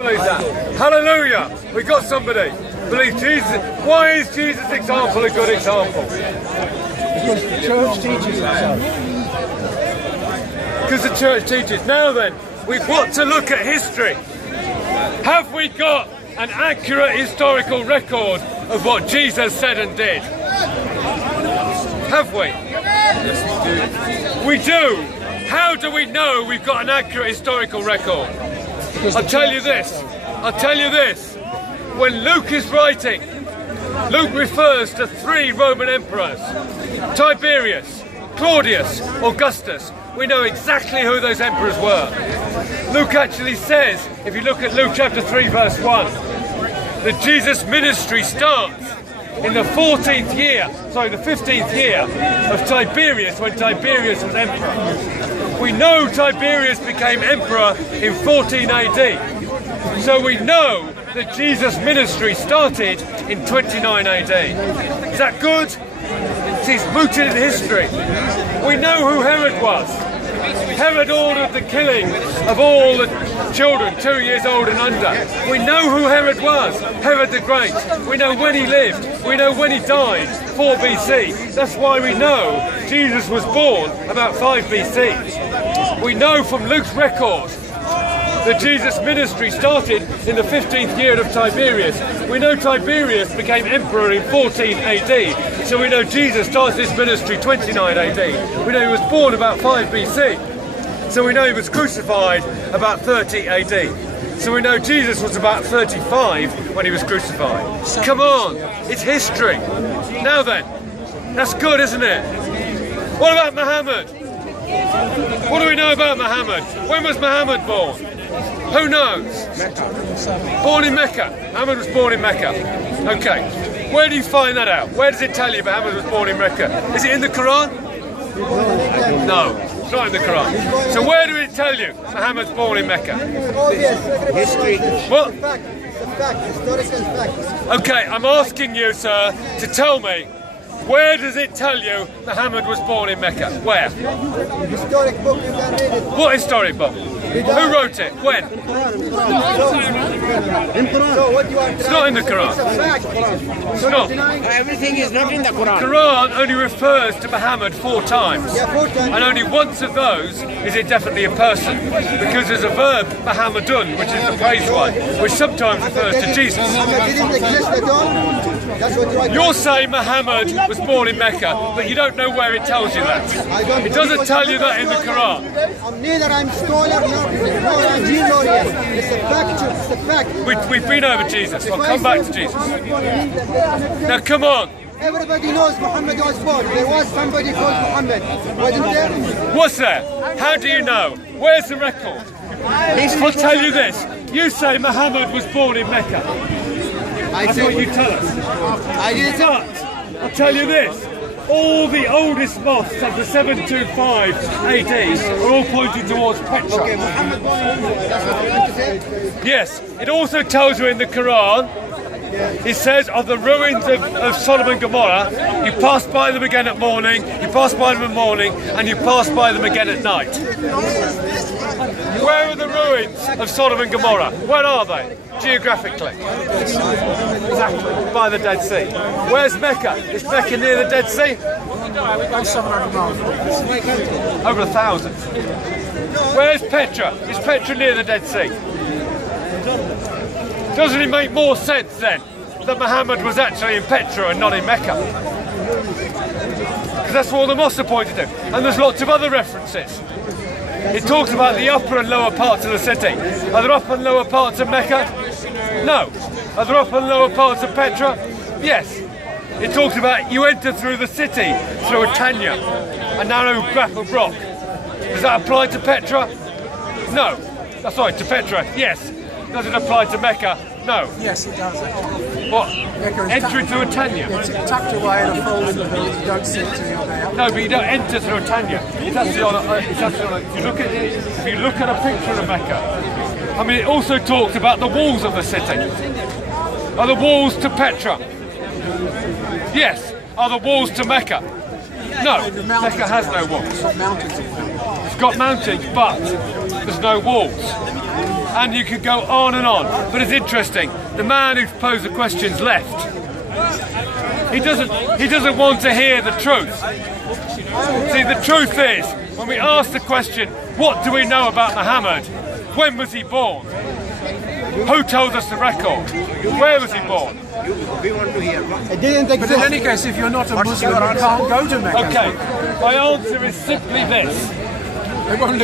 Believe that. Hallelujah! We got somebody. Believe Jesus. Why is Jesus' example a good example? Because the church teaches it. Because the church teaches. Now then, we've got to look at history. Have we got an accurate historical record of what Jesus said and did? Have we? Yes, we do. We do. How do we know we've got an accurate historical record? I'll tell you this. When Luke is writing, Luke refers to 3 Roman emperors: Tiberius, Claudius, Augustus. We know exactly who those emperors were. Luke actually says, if you look at Luke chapter 3 verse 1, that Jesus' ministry starts in the 15th year of Tiberius, when Tiberius was emperor. We know Tiberius became emperor in 14 AD. So we know that Jesus' ministry started in 29 AD. Is that good? It's rooted in history. We know who Herod was. Herod ordered the killing of all the children 2 years old and under. We know who Herod was, Herod the Great. We know when he lived. We know when he died, 4 BC. That's why we know Jesus was born about 5 BC. We know from Luke's record that Jesus' ministry started in the 15th year of Tiberius. We know Tiberius became emperor in 14 AD, so we know Jesus started his ministry 29 AD. We know he was born about 5 BC, so we know he was crucified about 30 AD. So we know Jesus was about 35 when he was crucified. Come on, it's history. Now then, that's good, isn't it? What about Muhammad? What do we know about Muhammad? When was Muhammad born? Who knows? Mecca. Born in Mecca. Muhammad was born in Mecca. Okay. Where do you find that out? Where does it tell you Muhammad was born in Mecca? Is it in the Quran? No, it's not in the Quran. So where do it tell you Muhammad's born in Mecca? History. What? It's a fact. Historical fact. Okay, I'm asking you, sir, to tell me, where does it tell you Muhammad was born in Mecca? Where? Historic book, you can read it. What historic book? Who wrote it? When? So what you are It's not in the Quran. It's a fact. It's not. Everything is not in the Quran. Quran only refers to Muhammad 4 times. Yeah, 4 times. And only once of those is it definitely a person. Because there's a verb, Muhammadun, which is the praise one, which sometimes refers to Jesus. Muhammad didn't exist at all. That's what you are. You're saying Muhammad was born in Mecca, but you don't know where it tells you that. It doesn't tell you that in the Quran. I'm scholar, nor I'm historian. It's a fact. It's a fact. We've been over Jesus. I'll come back to Jesus. Now come on. Everybody knows Muhammad was born. There was somebody called Muhammad, wasn't there? What's there? How do you know? Where's the record? I'll tell you this. You say Muhammad was born in Mecca. That's what you tell us. I didn't. But I'll tell you this. All the oldest mosques of the 725 AD are all pointing towards Petra. Okay, Muhammad born. That's what you want to say? Yes, it also tells you in the Quran, it says of the ruins of Sodom and Gomorrah, you pass by them again at morning, you pass by them in the morning, and you pass by them again at night. Where are the ruins of Sodom and Gomorrah? Where are they, geographically? Exactly, by the Dead Sea. Where's Mecca? Is Mecca near the Dead Sea? Over 1,000. Where's Petra? Is Petra near the Dead Sea? Doesn't it make more sense then that Muhammad was actually in Petra and not in Mecca? Because that's what all the mosques are pointed to. And there's lots of other references. It talks about the upper and lower parts of the city. Are there upper and lower parts of Mecca? No. Are there upper and lower parts of Petra? Yes. It talks about you enter through the city through a tanya, a narrow grappled rock. Does that apply to Petra? No. Sorry, to Petra, yes. Does it apply to Mecca? No. Yes, it does actually. What? Mecca Entering through a tanya? It's tucked away in a fold in the hill. You don't see it till you're there. No, but you don't enter through a tanya. It's actually on a, if you look at it, if you look at a picture of Mecca, I mean, it also talks about the walls of the city. Are the walls to Petra? Yes. Are the walls to Mecca? No. Mecca has no walls. Mountains. It's got mountains, but there's no walls. And you could go on and on. But it's interesting. The man who posed the questions left. He doesn't want to hear the truth. See, the truth is, when we ask the question, what do we know about Muhammad? When was he born? Who told us the record? Where was he born? We want to hear. It didn't exist. But in any case, if you're not a Muslim, you can't go to Mecca. Okay, my answer is simply this.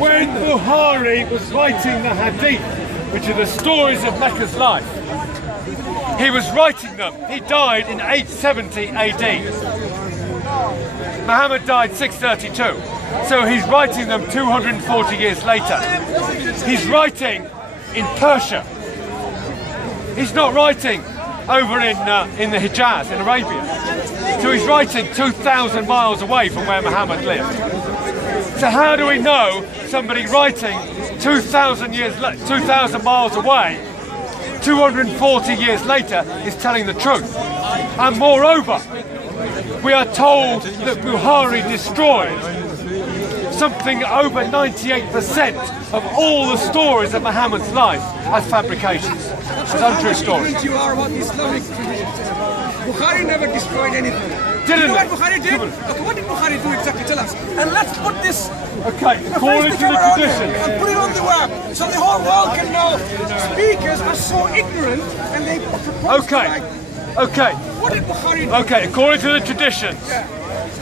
When Bukhari was writing the Hadith, which are the stories of Mecca's life, he was writing them. He died in 870 AD. Muhammad died 632. So he's writing them 240 years later. He's writing in Persia. He's not writing over in the Hijaz, in Arabia. So he's writing 2,000 miles away from where Muhammad lived. So how do we know somebody writing 2,000 miles away, 240 years later, is telling the truth? And moreover, we are told that Bukhari destroyed something over 98% of all the stories of Muhammad's life as fabrications, as untrue stories. You are about Islamic traditions. Bukhari never destroyed anything. Didn't you know it? what Bukhari did? Okay, what did Bukhari do exactly? Tell us. And let's put this. Okay, according to the tradition. And put it on the web so the whole world can know. Speakers are so ignorant and they propose to like, Okay. what did Bukhari do? Okay, according to the traditions,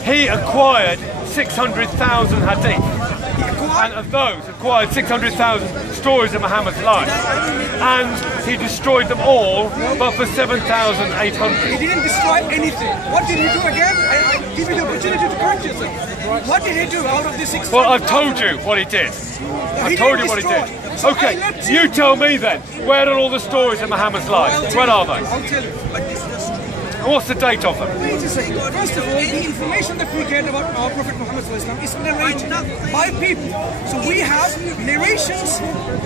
he acquired 600,000 hadith. And of those, acquired 600,000 stories of Muhammad's life. And he destroyed them all, but for 7,800. He didn't destroy anything. What did he do again? I give you the opportunity to correct yourself. What did he do out of the 600,000? Well, I've told you what he did. I've told you what he did. So Okay, you tell me then, where are all the stories of Muhammad's life? Where are they? I'll tell you. What's the date of them? Wait a second. First of all, the information that we get about our Prophet Muhammad is narrated by people. So we have narrations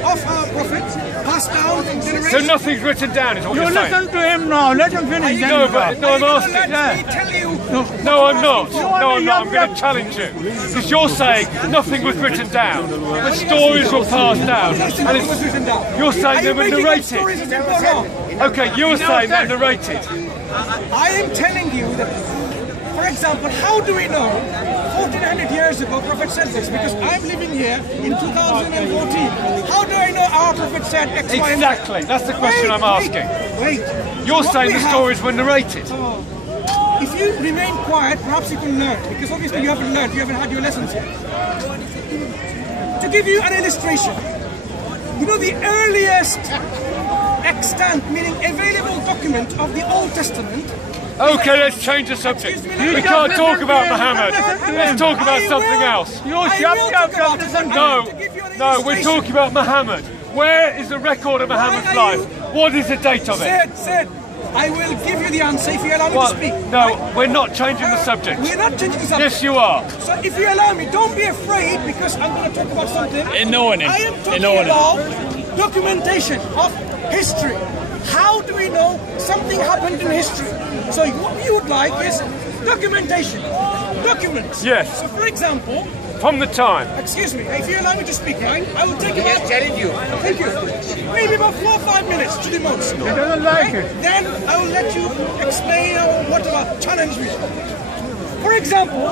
of our Prophet passed down from So generation. nothing's written down, is what you're saying? Listen to him now. Let him finish. No, but no, I'm asking. Let me tell you. No, I'm not. No, I'm not. I'm going to challenge you. Because you're saying nothing was written down. The stories were passed down. And Nothing was written down. you're saying they were Are you making up narrated. stories as they go wrong? Okay, you're saying they're narrated. I am telling you that, for example, how do we know 1400 years ago Prophet said this? Because I'm living here in 2014. How do I know our Prophet said X, Y, and Z? Exactly. That's the question I'm asking. Wait. You're What saying we the have- stories were narrated. If you remain quiet, perhaps you can learn. Because obviously you haven't learned, you haven't had your lessons yet. To give you an illustration, you know the earliest extant, meaning available document of the Old Testament. Okay, let's change the subject. Excuse me, We can't talk about Muhammad. Let's talk about something else. No, No, we're talking about Muhammad. Where is the record of Muhammad's life? What is the date of it? Said, I will give you the answer if you allow me Well, to speak. no, we're not changing the subject. We're not changing the subject. Yes, you are. So if you allow me, don't be afraid because I'm going to talk about something. I am talking about documentation of history. How do we know something happened in history? So what we would like is documentation. Documents. Yes. So for example, From the time. excuse me, if you allow me to speak, right? I will take about... Challenge you. Thank you. Maybe about 4 or 5 minutes to the most. He doesn't like it. Then I will let you explain what about challenge me. For example,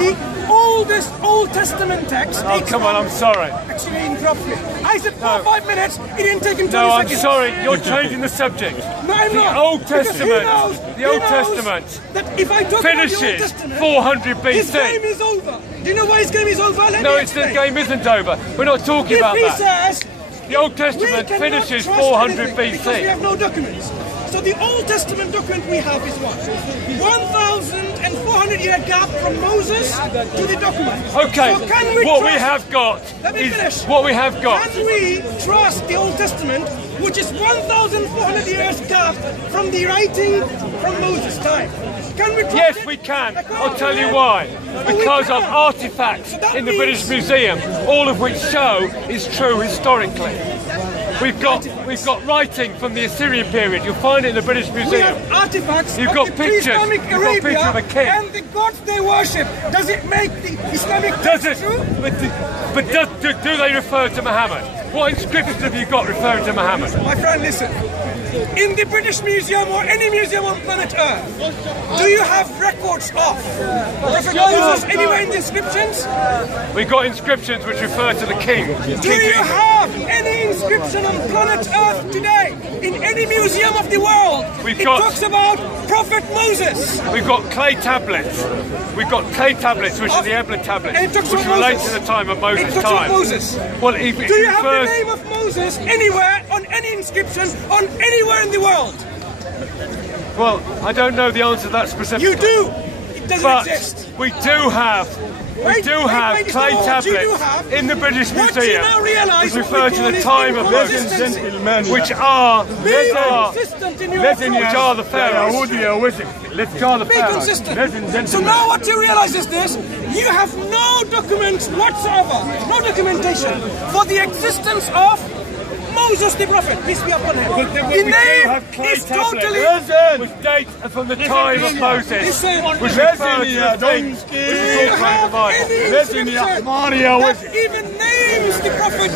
the oldest Old Testament text. Oh, come on, I'm sorry. Actually, interrupt me. I said 4 or 5 minutes. It didn't take him 20 No, I'm seconds. sorry, you're changing the subject. No, I'm The not. Old Because he Testament, knows- the he Old knows Testament that if I talk about the Old finishes Testament, 400 his game BC. is over. Do you know why his game is over? Let No, me it's the explain. game isn't over. We're not talking If about he that. says The Old we Testament cannot finishes trust 400 anything because we BC. have no documents. So the Old Testament document we have is what? 1,400 year gap from Moses to the document. Okay, So can we what we trust- have got Let me finish. is what we have got. Can we trust the Old Testament, which is 1,400 years gap from the writing from Moses' time? Can we trust Yes, it? we can. I'll tell you why. Because of artifacts in the British Museum, all of which show is true historically. We've got writing from the Assyrian period. You'll find it in the British We Museum. have artifacts You've of got the pictures. pre-Islamic You've got Arabia pictures of a king. and the gods they worship. Does it make the Islamic Does text it? true? But do they refer to Muhammad? What inscriptions have you got referring to Muhammad? My friend, listen. In the British Museum or any museum on planet Earth, do you have records of Prophet Moses anywhere in the inscriptions? We've got inscriptions which refer to the king. Do you have any inscription on planet Earth today in any museum of the world? It talks about Prophet Moses. We've got clay tablets. We've got clay tablets, which are the Ebla tablets, which relate to the time of Moses' time. Moses. Well, do you have the name of Moses anywhere on any inscription on anywhere in the world? Well, I don't know the answer to that specifically. You do. It doesn't exist. We do have clay tablets in the British Museum which refer to the time of Moses, which are the pharaohs. So now what you realize is this: you have no documents whatsoever, no documentation for the existence of Moses the prophet, peace be upon him. The name is totally... With dates from the time of Moses, which refers to the things which we talk about in the Bible. That even names the prophet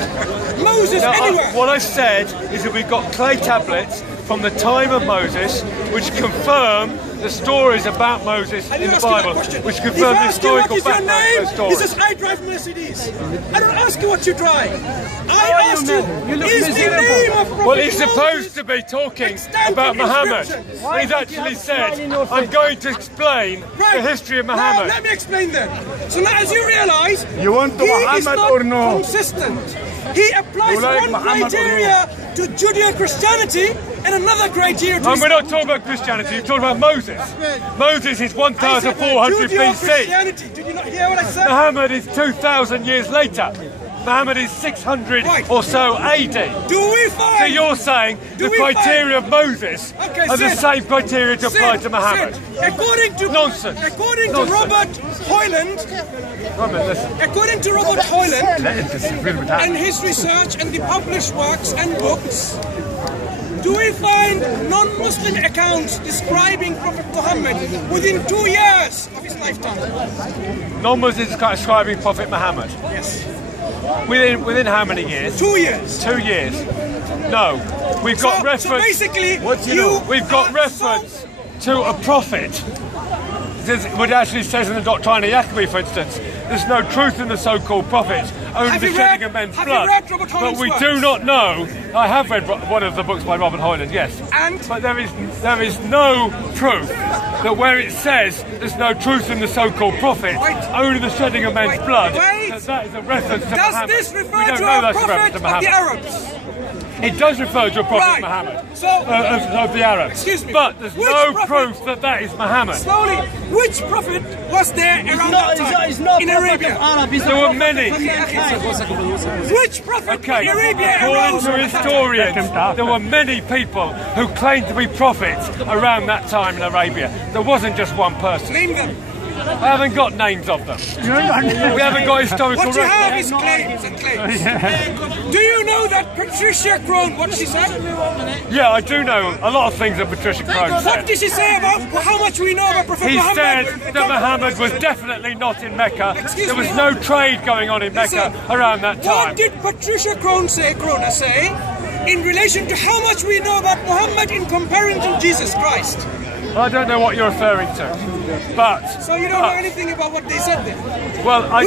Moses anywhere. What I said is that we've got clay tablets from the time of Moses which confirm the stories about Moses in the Bible, which confirm the historical background of those stories. He says, I drive Mercedes. I don't ask you what you drive. I asked you, is the name of Prophet Well, he's supposed to be talking about Muhammad. He's actually said, I'm going to explain the history of Muhammad. Now, let me explain then. So now, as you realize, you want he Muhammad is not or no? consistent. He applies one criteria to Judeo-Christianity and another criteria to And we're not talking about Christianity, we're talking about Moses. Moses is 1,400 BC. Did you not hear what I said? Muhammad is 2,000 years later. Muhammad is 600 or so AD. Do we find... So you're saying the criteria of Moses are the same criteria to apply to Muhammad? According to... Nonsense. According to Robert Hoyland... According to Robert Hoyland and his research and the published works and books, do we find non-Muslim accounts describing Prophet Muhammad within 2 years of his lifetime? Non-Muslims describing Prophet Muhammad? Yes. Within how many years? 2 years. 2 years. No. We've got reference. So basically, we've got reference to a prophet. Which actually says in the Doctrine of Yacobi, for instance, there's no truth in the so-called prophets, only the shedding of men's blood. But we do not know. I have read one of the books by Robert Hoyland, yes. But there is no proof that where it says there's no truth in the so-called prophets, only the shedding of men's blood, that is a reference to Muhammad. Does this refer to a prophet of the Arabs? It does refer to a prophet Muhammad, of the Arabs. Excuse me. But there's no proof that that is Muhammad. Slowly, which prophet was there around that time in Arabia? There were many. Which prophet in Arabia according to historians, there were many people who claimed to be prophets around that time in Arabia. There wasn't just one person. Name them. I haven't got names of them. We haven't got historical records. What you have is claims and claims. Do you know that Patricia Crone, what she said? Yeah, I do know a lot of things that Patricia Crone said. What did she say about how much we know about Prophet Muhammad? He said that Muhammad was definitely not in Mecca. There was no trade going on in Mecca around that time. What did Patricia Crone say in relation to how much we know about Muhammad in comparison to Jesus Christ? I don't know what you're referring to, but... So you don't know anything about what they said then? Well, I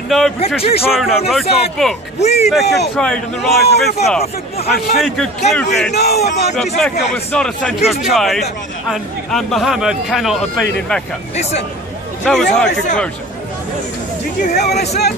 know Patricia Crone wrote a book, Mecca Trade and the Rise of Islam, and she concluded that Mecca was not a centre of trade, and Muhammad cannot have been in Mecca. Listen, that was her conclusion. Did you hear what I said?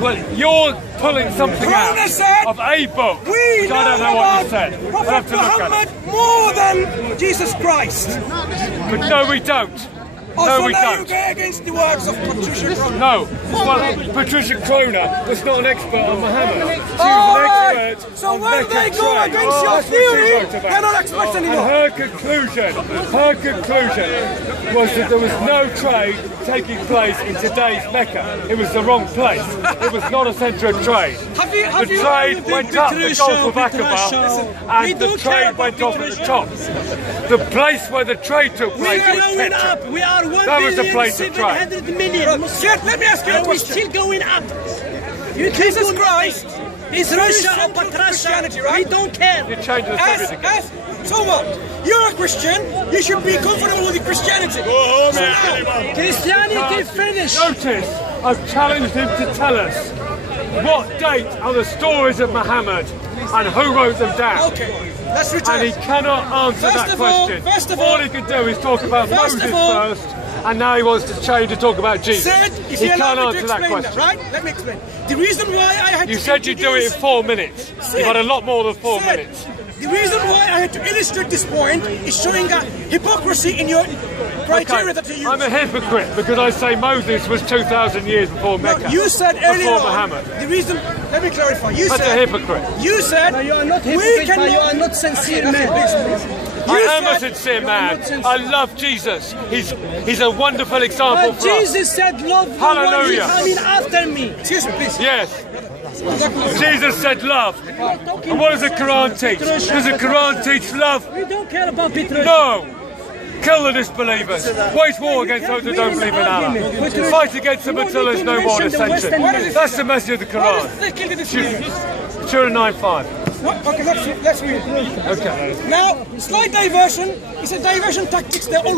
Well, you're pulling something out of a book, which I don't know what you said. Prophet Muhammad more than Jesus Christ. But no, we don't. No, we don't. You go against the words of Patricia Crone. No. Well, Patricia Crone was not an expert on Muhammad. She was an expert so when they go against your theory, they're not experts anymore. And her conclusion was that there was no trade taking place in today's Mecca. It was the wrong place. It was not a centre of trade. The trade went up the Gulf of Aqaba, and the trade went off at the top. The place where the trade took place was Petra. We are that was the place of trade. 1,700,000,000. Let me ask you a question. We're still going up. Jesus Christ Is Russia or Patrasha? Right? We don't care. You're changing the subject again. So what? You're a Christian. You should be comfortable with Christianity. Christianity finished. Notice, I've challenged him to tell us what date are the stories of Muhammad and who wrote them down. Okay, let's return. And he cannot answer that question. All he can do is talk about Moses first, and now he wants to change to talk about Jesus. If He you allow can't me answer to that explain question. right? Let me explain. The reason why I had You to said you'd do it in 4 minutes. You've got a lot more than 4 minutes. The reason why I had to illustrate this point is showing a hypocrisy in your criteria that you use. I'm a hypocrite because I say Moses was 2,000 years before Mecca. No, you said earlier before Muhammad. The reason, let me clarify. You That's said a hypocrite. You said You are not hypocrite, but you are not sincere man. I am a sincere man. I love Jesus. He's a wonderful example But for us. Jesus said, love the Hallelujah. one who's coming after me. Excuse me, please. Yes. Jesus said love. And what does the Quran teach? Does the Quran teach love? We don't care about Petrus. No. Kill the disbelievers. Wage war against those who don't believe in Allah. Fight against them until there's no more dissension. That's the message of the Why did Quran. they kill the disbelievers? Surah 9:5. Okay, let's read it. Okay. Now, slight diversion. It's a diversion tactics. They're all